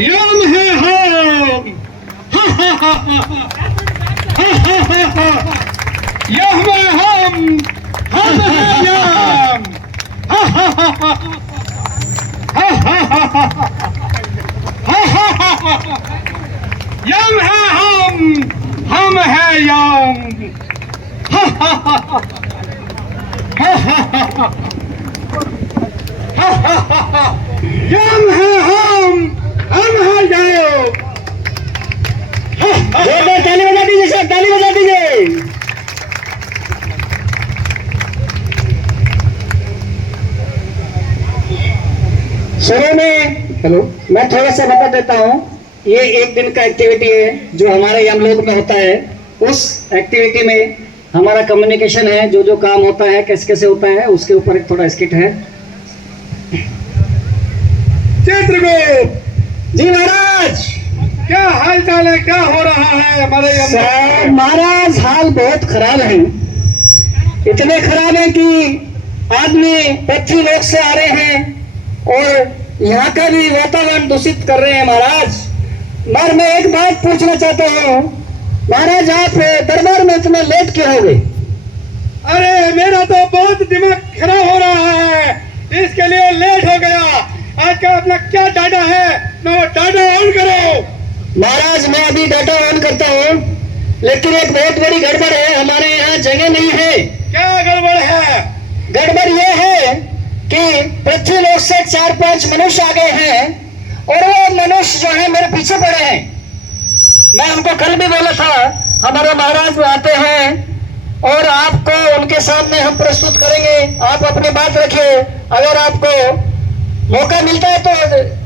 यम है हम, हा हा हा हा, यम है हम है यम, हा हा हा हा, यम है हम है यम, हा हा हा हा, यम है हम है यम। जोरदार ताली बजा दीजिए सर, ताली बजा दीजिए। शुरू में मैं थोड़ा सा बता देता हूँ। ये एक दिन का एक्टिविटी है जो हमारे यमलोक में होता है। उस एक्टिविटी में हमारा कम्युनिकेशन है, जो जो काम होता है कैसे कैसे होता है, उसके ऊपर एक थोड़ा स्किट है। चित्रगुप्त जी महाराज, क्या हाल चाल है, क्या हो रहा है हमारे सर महाराज हाल बहुत खराब है। इतने खराब है कि आदमी पृथ्वी लोक से आ रहे हैं और यहाँ का भी वातावरण दूषित कर रहे हैं महाराज। मगर मैं एक बात पूछना चाहता हूँ महाराज, आप दरबार में इतने लेट क्यों हो गए? अरे मेरा तो बहुत दिमाग खराब हो रहा है, इसके लिए लेट हो गया। आज का अपना क्या डाटा है, मैं वो डाटा ऑन करो। महाराज मैं अभी डाटा ऑन करता हूँ, लेकिन एक बहुत बड़ी गड़बड़ है। हमारे यहाँ जगह नहीं है। क्या गड़बड़ है? गड़बड़ ये है कि पृथ्वी लोक से 4-5 मनुष्य आ गए हैं और वो मनुष्य जो है मेरे पीछे पड़े हैं। मैं उनको कल भी बोला था हमारे महाराज आते हैं और आपको उनके सामने हम प्रस्तुत करेंगे, आप अपनी बात रखिए। अगर आपको मौका मिलता है तो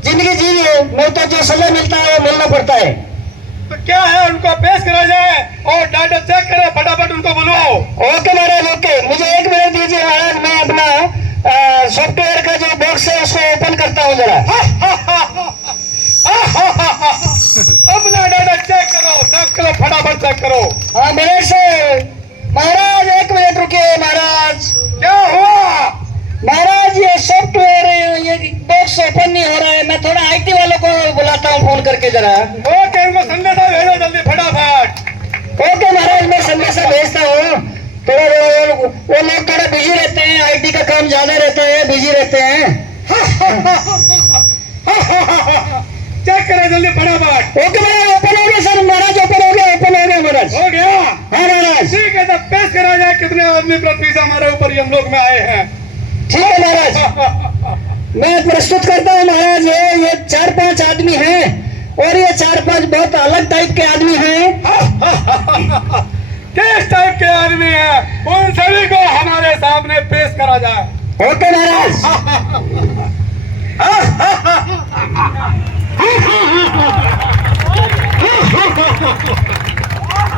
जिंदगी जीजिए, नहीं तो जो सजा मिलता है वो मिलना पड़ता है। तो क्या है, उनको पेश करा जाए और डाटा चेक करे, फटाफट उनको बुलवाओ। ओके महाराज, ओके। मुझे 1 मिनट दीजिए महाराज, मैं अपना सॉफ्टवेयर का जो बॉक्स है उसको ओपन करता हूँ जरा। अपना डाटा चेक करो, फटाफट चेक करो। हाँ मिनट से महाराज, 1 मिनट रुकिए महाराज। क्या हुआ महाराज? ये सॉफ्टवेयर ये बॉक्स ओपन नहीं हो रहा है। मैं थोड़ा आईटी वालों को बुलाता हूँ फोन करके जरा। ओके, इनको संदेशा भेजो जल्दी फटाफट। ओके महाराज, मैं संदेशा भेजता हूँ। थोड़ा वो लोग थोड़ा बिजी रहते हैं, आईटी का काम ज्यादा रहता है, बिजी रहते हैं। चेक करें जल्दी फटाफट। ओके महाराज, ओपन हो गया सर। महाराज ओपन हो गया, ओपन हो गया महाराज। हो गया? हाँ महाराज। ठीक है, तब पेश करा जाए कितने आदमी पृथ्वी से हमारे ऊपर हम लोग में आए हैं। ठीक है महाराज, मैं प्रस्तुत करता हूँ महाराज। ये 4-5 आदमी हैं और ये 4-5 बहुत अलग टाइप के आदमी हैं। किस टाइप के आदमी हैं, उन सभी को हमारे सामने पेश करा जाए। ओके महाराज।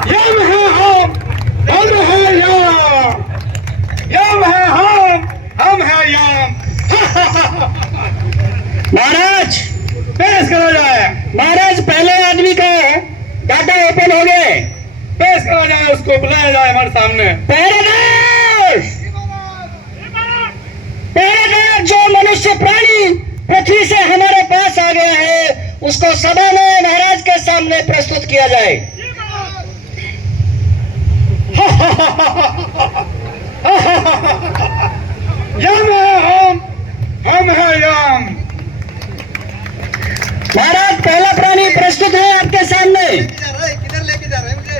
यम है हम है यम, यम है हम है यम। महाराज पेश करा जाए। महाराज, पहले आदमी का डाटा ओपन हो गए। पेश करा जाए, उसको बुलाया जाए हमारे सामने। पहरेदार, जो मनुष्य प्राणी पृथ्वी से हमारे पास आ गया है उसको सभा में महाराज के सामने प्रस्तुत किया जाए। यम है हम है यम। महाराज पहला प्राणी प्रस्तुत है आपके सामने। किधर लेके जा रहे हैं मुझे?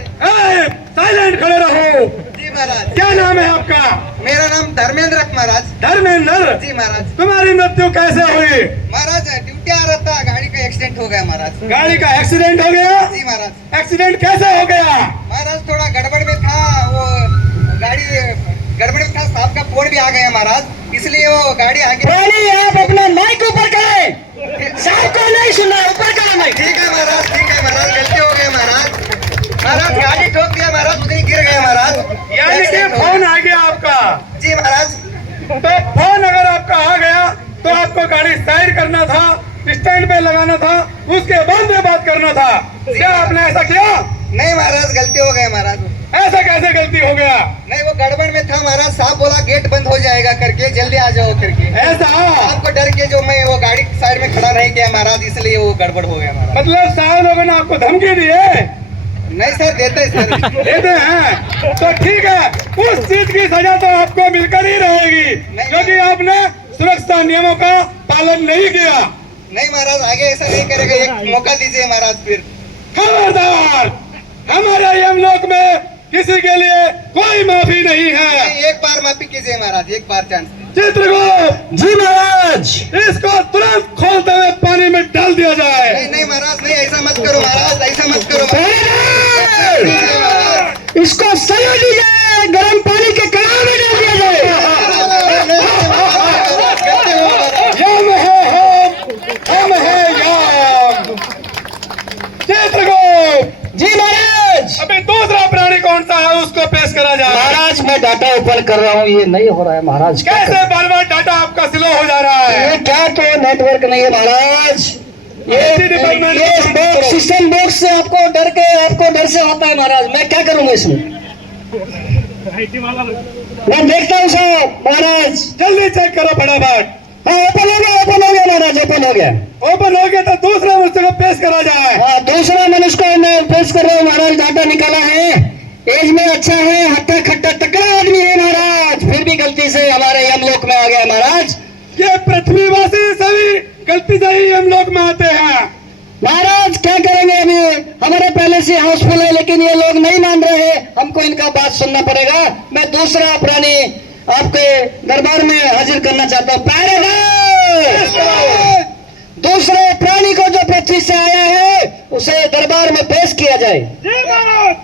साइलेंट खड़े रहो। जी महाराज। क्या नाम है आपका? मेरा नाम धर्मेंद्र महाराज। धर्मेंद्र? जी महाराज। तुम्हारी मृत्यु कैसे हुई? महाराज ड्यूटी आ रहा था, गाड़ी का एक्सीडेंट हो गया महाराज। गाड़ी का एक्सीडेंट हो गया? जी महाराज। एक्सीडेंट कैसे हो गया? महाराज थोड़ा गड़बड़ में था, वो गाड़ी गड़बड़ में था, साहब का फोन भी आ गया महाराज, इसलिए वो गाड़ी आगे। प्राणी आप अपना माइक ऊपर करें, साहब को नहीं सुनना, ऊपर करें माइक। ठीक है महाराज, ठीक है महाराज, गलती हो गई महाराज। महाराज गाड़ी ठोक दिया महाराज, उधर ही गिर गए महाराज। यानी कि फोन आ गया आपका? जी महाराज। तो फोन अगर आपका आ गया तो आपको गाड़ी साइड करना था, स्टैंड पे लगाना था, उसके बाद में बात करना था। क्या आपने ऐसा किया? नहीं महाराज, गलती हो गई महाराज। ऐसा कैसे गलती हो गया? नहीं वो गड़बड़ में था महाराज, साहब बोला गेट बंद हो जाएगा करके, जल्दी आ जाओ करके। ऐसा आपको डर के जो मैं वो गाड़ी साइड में खड़ा नहीं किया महाराज, इसलिए वो गड़बड़ हो गया महाराज। मतलब साहब लोगों ने आपको धमकी दी है? नहीं सर, देते सर। देते हैं तो ठीक है, उस चीज की सजा तो आपको मिलकर ही रहेगी क्योंकि आपने सुरक्षा नियमों का पालन नहीं किया। नहीं महाराज, आगे ऐसा नहीं करेगा, एक मौका दीजिए महाराज फिर। खबरदार, हमारे यमलोक में किसी के लिए कोई माफी नहीं है। नहीं, एक बार माफी कीजिए महाराज, एक बार चांस। चित्रगुप्त जी महाराज। इसको तुरंत खोलते हुए पानी में डाल दिया जाए। नहीं नहीं महाराज, नहीं ऐसा मत करो महाराज, ऐसा मत करो महाराज। कीजिए महाराज। इसको सजा दीजिए, गर्म पानी के कड़ाह में डाल दिया जाए। यम है हम है यम। चित्रगुप्त जी महाराज। अभी दूसरा प्राणी कौन सा है उसको पेश करा जाए। महाराज मैं डाटा ओपन कर रहा हूँ, ये नहीं हो रहा है महाराज। कैसे बार बार डाटा आपका स्लो हो जा रहा है? ये क्या तो नेटवर्क नहीं है महाराज। ये सिस्टम बॉक्स से आपको डर से होता है महाराज। मैं क्या करूँगा इसमें? मैं देखता हूँ साहब महाराज। जल्दी चेक करो फटाफट। हाँ ओपन हो गया महाराज, ओपन हो गया। ओपन हो गया तो दूसरा मनुष्य को पेश करा जाए। हाँ दूसरा मनुष्य को मैं पेश कर रहा हूँ महाराज। डाटा निकाला है, एज में अच्छा है, हट्टा खट्टा तकड़ा आदमी है महाराज, फिर भी गलती से हमारे यमलोक में आ गया महाराज। ये पृथ्वीवासी सभी गलती से ही हम लोग में आते हैं। महाराज क्या करेंगे, अभी हमारे पहले से हाउसफुल है लेकिन ये लोग नहीं मान रहे हैं, हमको इनका बात सुनना पड़ेगा। मैं दूसरा प्राणी आपके दरबार में हाजिर करना चाहता हूँ। पहरेदार, दूसरे प्राणी को जो पृथ्वी से आया है उसे दरबार में पेश किया जाए। जी महाराज।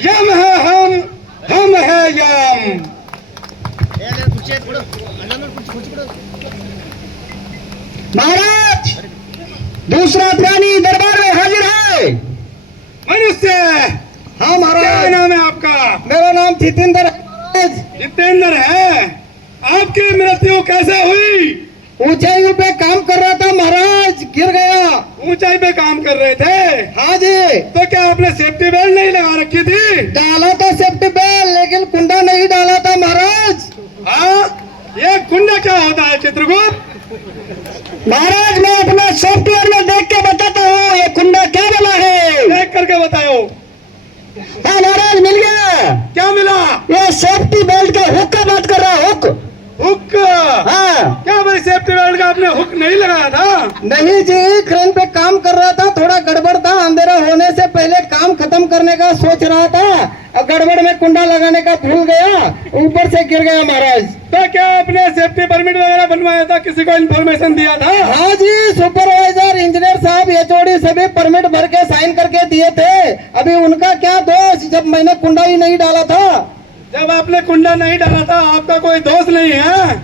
यम है हम है यम। महाराज दूसरा प्राणी दरबार में हाजिर है। मनुष्य। हाँ क्या महाराज। नाम है आपका? मेरा नाम जितेंद्र है। जितेंद्र है। आपकी मृत्यु कैसे हुई? ऊंचाई पे काम कर रहा था महाराज, गिर गया। ऊंचाई पे काम कर रहे थे? हाँ जी। तो क्या आपने सेफ्टी बेल्ट नहीं लगा रखी थी? डाला था सेफ्टी बेल्ट लेकिन कुंडा नहीं डाला था महाराज। हाँ, ये कुंडा क्या होता है चित्रगुप्त? महाराज मैं अपना सॉफ्टवेयर में देख के बताता हूँ ये कुंडा क्या बना है। देख करके बताओ। हाँ महाराज मिल गया। क्या मिला? ये सेफ्टी बेल्ट का हुक का बात कर रहा हूँ। Hook hook? हाँ। क्या भाई सेफ्टी बेल्ट का आपने हुक नहीं लगाया था? नहीं जी, क्रेन पे काम कर रहा था, थोड़ा गड़बड़ था, अंधेरा होने से पहले काम खत्म करने का सोच रहा था, अब गड़बड़ में कुंडा लगाने का भूल गया, ऊपर से गिर गया महाराज। तो क्या आपने सेफ्टी परमिट वगैरह बनवाया था? किसी को इन्फॉर्मेशन दिया था? हाँ जी, सुपरवाइजर, इंजीनियर साहब, एचओडी सभी परमिट भर के साइन करके दिए थे। अभी उनका क्या दोष जब मैंने कुंडा ही नहीं डाला था। जब आपने कुंडा नहीं डाला था आपका कोई दोष नहीं है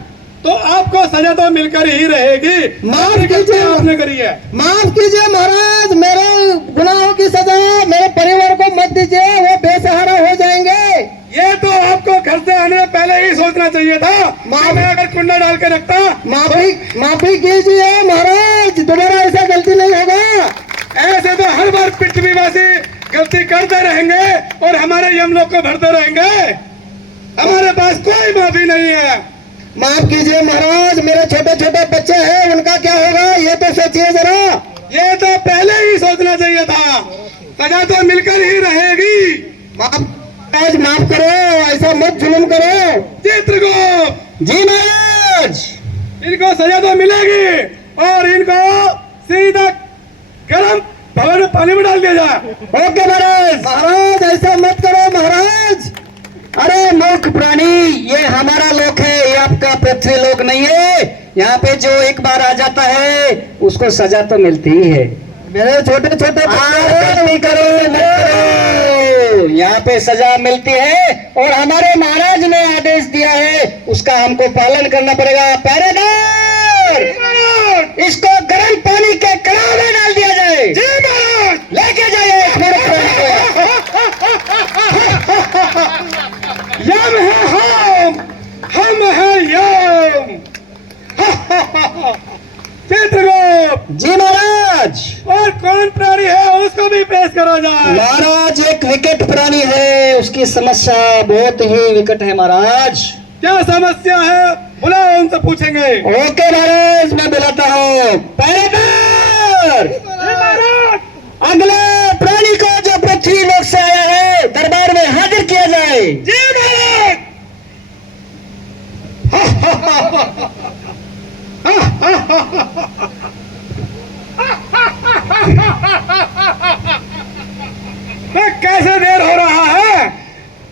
तो आपको सजा तो मिलकर ही रहेगी। माफ कीजिए आपने करी है। माफ कीजिए महाराज, मेरे गुनाहों की सजा मेरे परिवार को मत दीजिए, वो बेसहारा हो जाएंगे। ये तो आपको घर से आने से पहले ही सोचना चाहिए था। मैं अगर कुंडा डाल के रखता। माफी कीजिए महाराज, दोबारा ऐसा गलती नहीं होगा। ऐसे तो हर बार पृथ्वीवासी गलती करते रहेंगे और हमारे यमलोक को भरते रहेंगे। हमारे पास कोई माफी नहीं है। माफ कीजिए महाराज, मेरे छोटे छोटे बच्चे हैं, उनका क्या होगा ये तो सोचिए जरा। ये तो पहले ही सोचना चाहिए था। सजा तो मिलकर ही रहेगी। आज माफ करो, ऐसा मत जुल्म करो। चित्रगुप्त जी महाराज। इनको सजा तो मिलेगी और इनको सीधा गर्म भवन में पानी में डाल दिया जाए। ओके महाराज। महाराज ऐसा मत करो महाराज। अरे मूर्ख प्राणी, ये हमारा लोक है, ये आपका पृथ्वी लोक नहीं है। यहाँ पे जो एक बार आ जाता है उसको सजा तो मिलती ही है। मेरे छोटे छोटे नहीं करो, यहाँ पे सजा मिलती है और हमारे महाराज ने आदेश दिया है उसका हमको पालन करना पड़ेगा। पहरेदार, इसको गर्म पानी के कड़ाह में डाल दिया जाए। जी महाराज। लेके जाइए मूर्ख प्राणी को। यम है हम है यम। चित्रगुप्त जी महाराज। महाराज। और कौन प्राणी है उसको भी पेश करा जाए। महाराज एक विकट प्राणी है, उसकी समस्या बहुत ही विकट है महाराज। क्या समस्या है बुलाओ, उनसे पूछेंगे। ओके महाराज, मैं बुलाता हूँ। पहरेदार, अगले प्राणी को जो पृथ्वी लोक से आया है दरबार में हाजिर किया जाए। जी महाराज। कैसे देर हो रहा है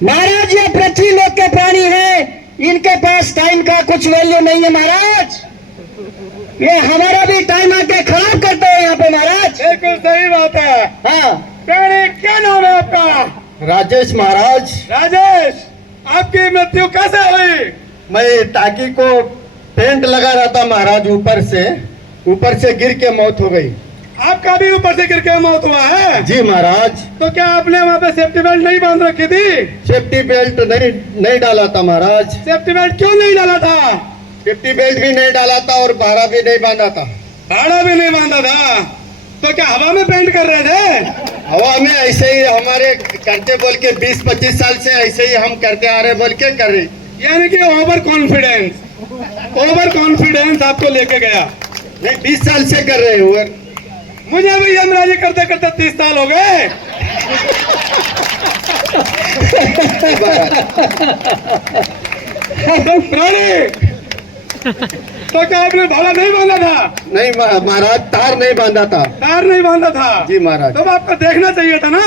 महाराज? ये पृथ्वी लोक के प्राणी हैं, इनके पास टाइम का कुछ वैल्यू नहीं है महाराज। ये हमारा भी टाइम आके खराब करते हैं यहाँ पे महाराज। बिल्कुल सही बात है। हाँ प्राणी क्या नाम है आपका? राजेश महाराज। राजेश, आपकी मृत्यु कैसे हुई? मैं टाकी को पेंट लगा रहा था महाराज, ऊपर से गिर के मौत हो गई। आपका भी ऊपर से गिर के मौत हुआ है? जी महाराज। तो क्या आपने वहाँ पे सेफ्टी बेल्ट नहीं बांध रखी थी? सेफ्टी बेल्ट नहीं डाला था महाराज। सेफ्टी बेल्ट क्यों नहीं डाला था? सेफ्टी बेल्ट भी नहीं डाला था और भाड़ा भी नहीं बांधा था। भाड़ा भी नहीं बांधा था? तो क्या हवा में पेंट कर रहे थे? हवा में ऐसे ही हमारे करते बोल के 20-25 साल से ऐसे ही हम करते आ रहे बोल के कर रहे। यानी कि ओवर कॉन्फिडेंस आपको लेके गया। नहीं, 20 साल से कर रहे हुए। मुझे भी यमराजी करते करते 30 साल हो गए। तो प्राणी, तो क्या आपने भाड़ा नहीं बांधा था? नहीं महाराज, तार नहीं बांधा था। तार नहीं बांधा था? जी महाराज। तो आपको देखना चाहिए था ना।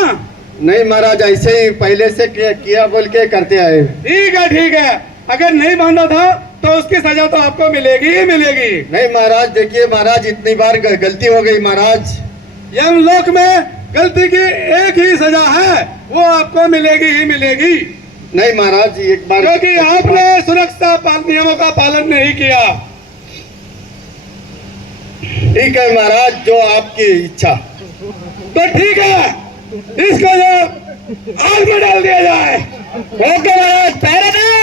नहीं महाराज, ऐसे ही पहले से किया बोल के करते आए। ठीक है। अगर नहीं बांधा था तो उसकी सजा तो आपको मिलेगी ही मिलेगी। नहीं महाराज, देखिए महाराज, इतनी बार गलती हो गई महाराज। यमलोक में गलती की एक ही सजा है, वो आपको मिलेगी ही मिलेगी। नहीं महाराज, एक बार क्योंकि आपने सुरक्षा नियमों का पालन नहीं किया। ठीक है महाराज, जो आपकी इच्छा। तो ठीक है, इसको जो आग में डाल दिया जाए। ओके महाराज। पहरेदार,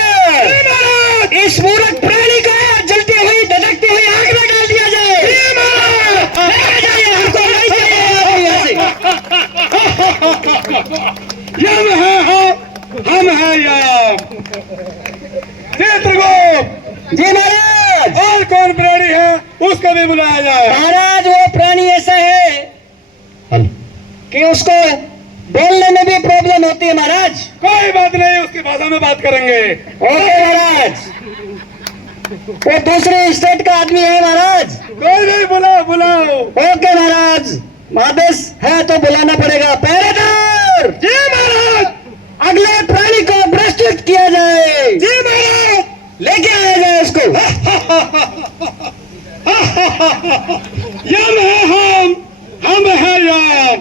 इस मूर्ख प्राणी को जलती हुई धधकती हुई आग में डाल दिया जाए। ले जाइए, हमको नहीं चाहिए यहाँ से। यम है हम है यम। चित्रगुप्त जी महाराज। और कौन प्राणी है उसको भी बुलाया जाए। महाराज, वो प्राणी ऐसा है कि उसको बोलने में भी प्रॉब्लम होती है महाराज। कोई बात नहीं, उसकी भाषा में बात करेंगे। ओके महाराज। वो दूसरे स्टेट का आदमी है महाराज। कोई नहीं, बुलाओ। ओके महाराज, आदेश है तो बुलाना पड़ेगा। पहरेदार। जी महाराज। अगले प्राणी को प्रस्तुत किया जाए। जी महाराज। लेके आया जाए उसको। यम है हम है यम।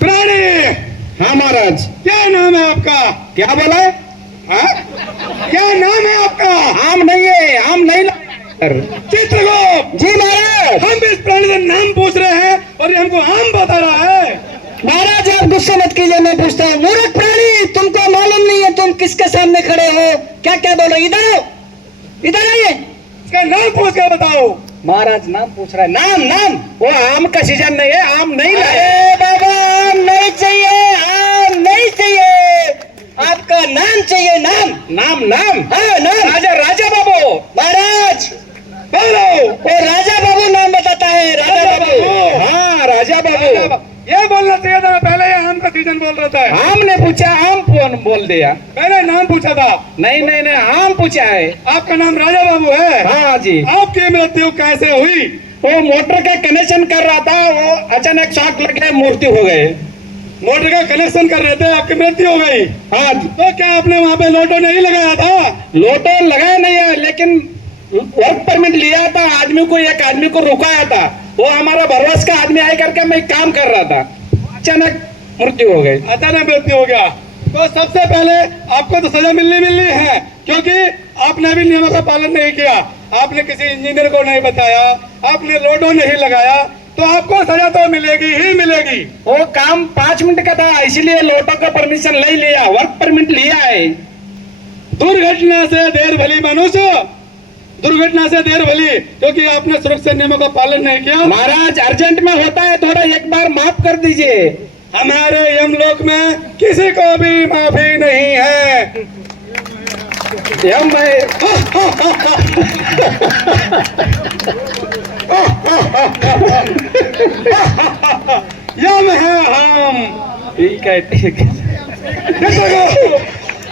प्राणी। हाँ महाराज। क्या नाम है आपका? क्या बोला? हाँ? क्या नाम है आपका? आम नहीं है, आम नहीं। चित्रगुप्त जी महाराज। हम इस प्राणी से नाम पूछ रहे हैं और ये हमको आम बता रहा है। महाराज, आप गुस्सा मत कीजिए, मैं पूछता हूँ। मूर्ख प्राणी, तुमको मालूम नहीं है तुम किसके सामने खड़े हो? क्या क्या बोल रहे? इधर आइए। इसका नाम पूछ के बताओ। महाराज नाम पूछ रहा है। नाम वो आम का सीजन नहीं है, आम नहीं लाए। बाबा, आम नहीं चाहिए, आम नहीं चाहिए। आपका नाम चाहिए। नाम। हाँ, नाम। राजा बाबू। महाराज बोलो। वो राजा बाबू नाम बताता है। राजा बाबू। हाँ, राजा बाबू। ये बोलना चाहिए था पहले, ये आम का सीजन बोल रहा था। आम ने पूछा, आम बोल दिया। पहले नाम पूछा था। नहीं, आम पूछा है। आपका नाम राजा बाबू है? हाँ जी। आपकी मृत्यु कैसे हुई? वो मोटर का कनेक्शन कर रहा था, वो अचानक शॉक लगे, मृत्यु हो गए। मोटर का कनेक्शन कर रहे थे, आपकी मृत्यु हो गई? हाँ। तो क्या आपने वहाँ पे लोटो नहीं लगाया था? लोटो लगाया नहीं है, लेकिन वर्क परमिट लिया था। एक आदमी को रुकाया था। वो हमारा भरवास का आदमी आए करके मैं काम कर रहा था, अचानक मृत्यु हो गई। अचानक मृत्यु हो गया। तो सबसे पहले आपको तो सजा मिलनी है, क्योंकि आपने भी नियमों का पालन नहीं किया। आपने किसी इंजीनियर को नहीं बताया, आपने लोटो नहीं लगाया, तो आपको सजा तो मिलेगी ही मिलेगी। वो काम 5 मिनट का था, इसीलिए लोटो का परमिशन नहीं लिया, वर्क परमिट लिया है। दुर्घटना से देर भली मनुष्य, दुर्घटना से देर भली, क्योंकि आपने सुरक्षा नियमों का पालन नहीं किया। महाराज अर्जेंट में होता है, थोड़ा एक बार माफ कर दीजिए। हमारे यमलोक में किसी को भी माफी नहीं है। यम में यम है हम, ठीक है, ठीक है। देखो,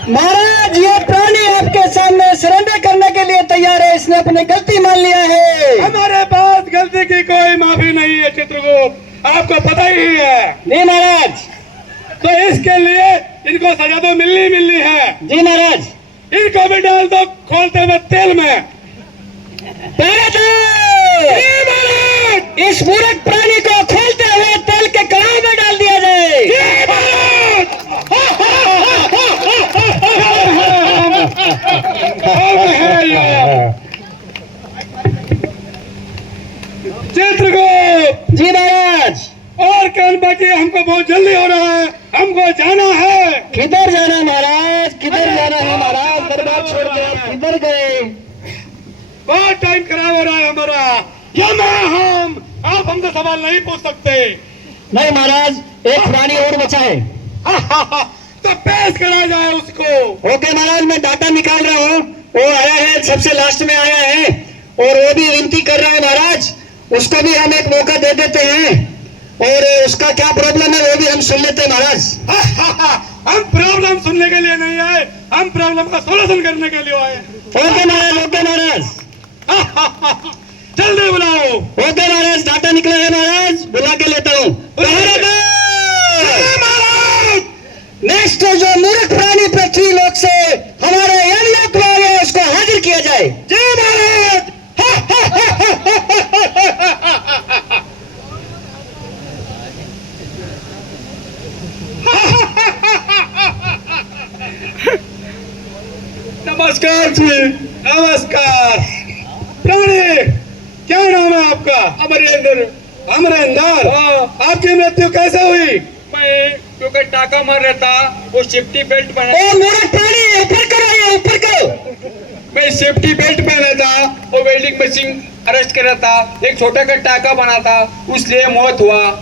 महाराज ये प्राणी आपके सामने सरेंडर करने के लिए तैयार है, इसने अपनी गलती मान लिया है। हमारे पास गलती की कोई माफी नहीं है चित्रगुप्त, आपको पता ही है। जी महाराज। तो इसके लिए इनको सजा तो मिलनी है। जी महाराज। इनको भी डाल दो खोलते हुए तेल में। पहले तो इस मूर्ख प्राणी को खोलते हुए तेल के कड़ाह में डाल दिया जाए। चित्रगुप्त जी महाराज। और कहन बाकी, हमको बहुत जल्दी हो रहा है, हमको जाना है। किधर जाना है महाराज, किधर जाना है महाराज? दरबार छोड़ के आप किधर गए? बहुत टाइम खराब हो रहा है हमारा। यम है हम, आप हमसे सवाल नहीं पूछ सकते। नहीं महाराज, एक प्राणी और बचा है। तो पेश करा जाए उसको। ओके महाराज, मैं डाटा निकाल रहा हूँ। वो आया है, सबसे लास्ट में आया है, और वो भी विनती कर रहा है महाराज, उसको भी हम एक मौका दे देते हैं, और उसका क्या प्रॉब्लम है वो भी हम सुन लेते हैं महाराज। हम प्रॉब्लम सुनने के लिए नहीं आए, हम प्रॉब्लम का सोल्यूशन करने के लिए आए। ओके महाराज, ओके महाराज। जल्दी बुलाओ। ओके महाराज, डाटा निकला है महाराज, बुला के लेता हूँ। नेक्स्ट जो मूर्ख प्राणी पृथ्वी लोक से हमारे यमलोक में आ गया, उसको हाजिर किया जाए। जय महाराज। नमस्कार जी, नमस्कार। प्राणी, क्या नाम है आपका? अमरेंद्र। अमरेंद्र। आपकी मृत्यु कैसे हुई? मैं क्योंकि टाका मार रहा था, वो सेफ्टी बेल्ट पहना, ओ मूर्ख प्राणी, ऊपर करो, ये ऊपर करो। मैं सेफ्टी बेल्ट पहना था, वो वेल्डिंग मशीन अरेस्ट कर रहा था, एक छोटा का टाका बना था, इसलिए मौत हुआ।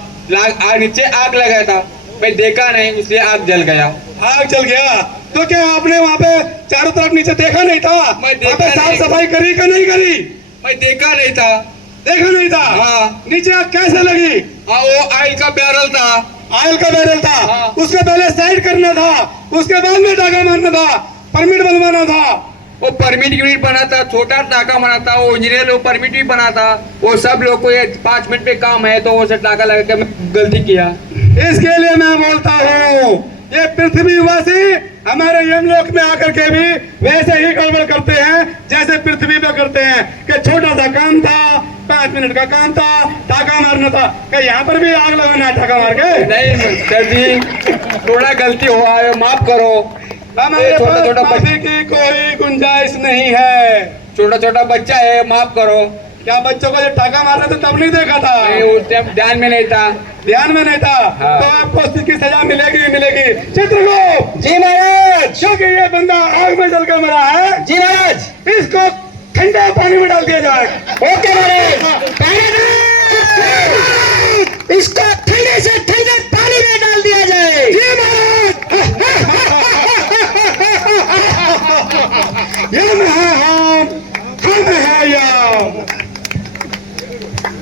नीचे आग लगा था, मैं देखा नहीं, इसलिए आग जल गया। आग जल गया? तो क्या आपने वहाँ पे चारों तरफ नीचे देखा नहीं था? मैं देखा वहाँ पे साफ नहीं। सफाई करी का नहीं करी? मैं देखा नहीं था। देखा नहीं था? हाँ। नीचे आग कैसे लगी? हाँ, वो ऑयल का बैरल था। ऑयल का बैरल था? हाँ। उसके पहले साइड करना था, उसके बाद में टाका मारना था, परमिट बनवाना था। वो परमिट यूनिट बना था, छोटा टाका बना था, वो इंजीनियर वो परमिट भी बना था, वो सब लोग को ये 5 मिनट पे काम है, तो वो सब टाका लगा के मैं गलती किया। इसके लिए मैं बोलता हूँ, ये पृथ्वीवासी हमारे यमलोक में आकर के भी वैसे ही गड़बड़ करते हैं जैसे पृथ्वी पे करते हैं, कि छोटा सा काम था, 5 मिनट का काम था, टाका मारना था। क्या यहाँ पर भी आग लगाना है टाका मार के? नहीं सर जी, थोड़ा गलती हुआ है, माफ करो। हमारे छोटा पास छोटा माफी की कोई गुंजाइश नहीं है। छोटा छोटा बच्चा है, माफ करो। क्या बच्चों को जब टाका मार रहे थे तब नहीं देखा था? नहीं, उस टाइम ध्यान में नहीं था। ध्यान में नहीं था? हाँ। तो आपको इसकी सजा मिलेगी मिलेगी। चित्रगुप्त, जी महाराज। क्योंकि ये बंदा आग में जल के मरा है, जी महाराज। इसको ठंडे पानी में डाल दिया जाए। ओके महाराज, इसको ठंडे से ठंडे पानी में डाल दिया जाए। जी महाराज। यम है हम है यम।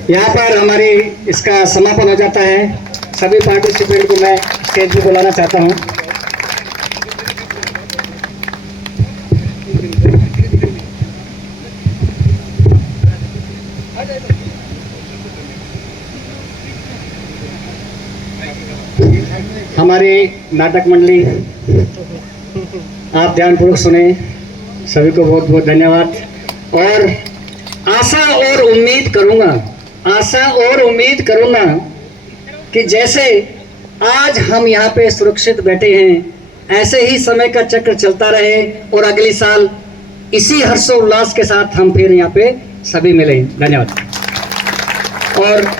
यहाँ पर हमारी इसका समापन हो जाता है। सभी पार्टिसिपेंट को मैं स्टेज पे बुलाना चाहता हूँ। हमारी नाटक मंडली, आप ध्यानपूर्वक सुने, सभी को बहुत बहुत धन्यवाद। और आशा और उम्मीद करूंगा कि जैसे आज हम यहाँ पे सुरक्षित बैठे हैं, ऐसे ही समय का चक्र चलता रहे और अगले साल इसी हर्षोल्लास के साथ हम फिर यहाँ पे सभी मिलें। धन्यवाद। और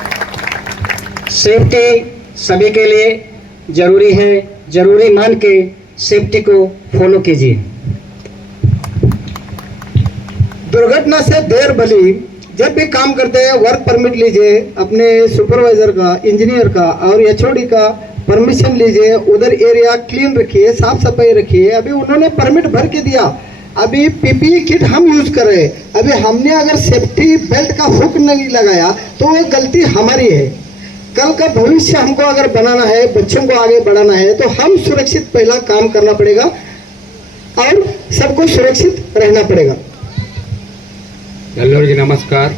सेफ्टी सभी के लिए जरूरी है, जरूरी मान के सेफ्टी को फॉलो कीजिए। दुर्घटना से देर भली। जब भी काम करते हैं वर्क परमिट लीजिए, अपने सुपरवाइजर का, इंजीनियर का और एचओडी का परमिशन लीजिए, उधर एरिया क्लीन रखिए, साफ सफाई रखिए। अभी उन्होंने परमिट भर के दिया, अभी पीपीई किट हम यूज कर रहे हैं। अभी हमने अगर सेफ्टी बेल्ट का हुक नहीं लगाया तो वो गलती हमारी है। कल का भविष्य हमको अगर बनाना है, बच्चों को आगे बढ़ाना है, तो हम सुरक्षित पहला काम करना पड़ेगा और सबको सुरक्षित रहना पड़ेगा। ಎಲ್ಲರಿಗೂ ನಮಸ್कार।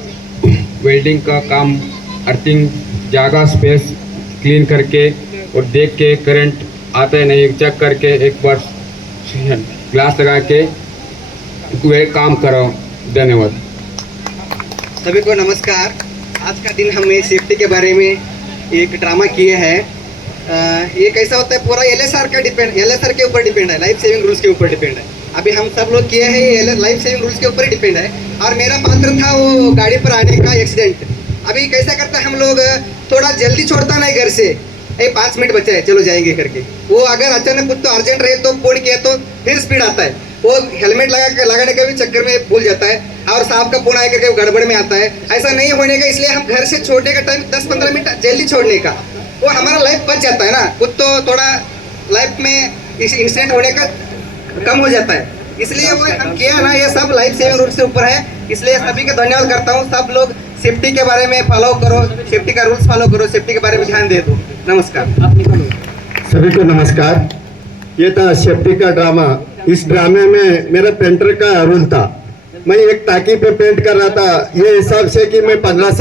वेल्डिंग का काम अर्थिंग जगह स्पेस क्लीन करके और देख के करंट आता है नहीं चेक करके एक बार ग्लास लगा के वे काम करो। धन्यवाद। सभी को नमस्कार। आज का दिन हमने सेफ्टी के बारे में एक ड्रामा किए हैं। ये कैसा होता है, पूरा एलएसआर के ऊपर डिपेंड है, लाइफ सेविंग रूल्स के ऊपर डिपेंड है। अभी हम सब लोग किए हैं, ये लाइफ सेविंग रूल्स के ऊपर ही डिपेंड है। और मेरा पात्र था वो गाड़ी पर आने का एक्सीडेंट। अभी कैसा करता है, हम लोग थोड़ा जल्दी छोड़ता नहीं घर से, 5 मिनट बचा है चलो जाएंगे करके। वो अगर अचानक कुछ तो अर्जेंट रहे तो फोन किया तो फिर स्पीड आता है, वो हेलमेट लगाने के भी चक्कर में भूल जाता है और साहब का फोन आया करके गड़बड़ में आता है। ऐसा नहीं होने का, इसलिए हम घर से छोड़ने का टाइम 10-15 मिनट जल्दी छोड़ने का, वो हमारा लाइफ बच जाता है ना। कुछ तो थोड़ा लाइफ में इस इंसिडेंट होने का कम हो जाता है, इसलिए वो हम किया ना। ये सब लाइफ सेविंग रूल्स के ऊपर है, इसलिए सभी का धन्यवाद करता हूँ। सब लोग सेफ्टी के बारे में फॉलो करो, सेफ्टी का रूल्स फॉलो करो, सेफ्टी के बारे में ध्यान दे दो। नमस्कार। सभी को नमस्कार। ये था सेफ्टी का ड्रामा। इस ड्रामे में मेरा पेंटर का रोल था। मैं एक टाकी पे पेंट कर रहा था, ये हिसाब से कि मैं 15 साल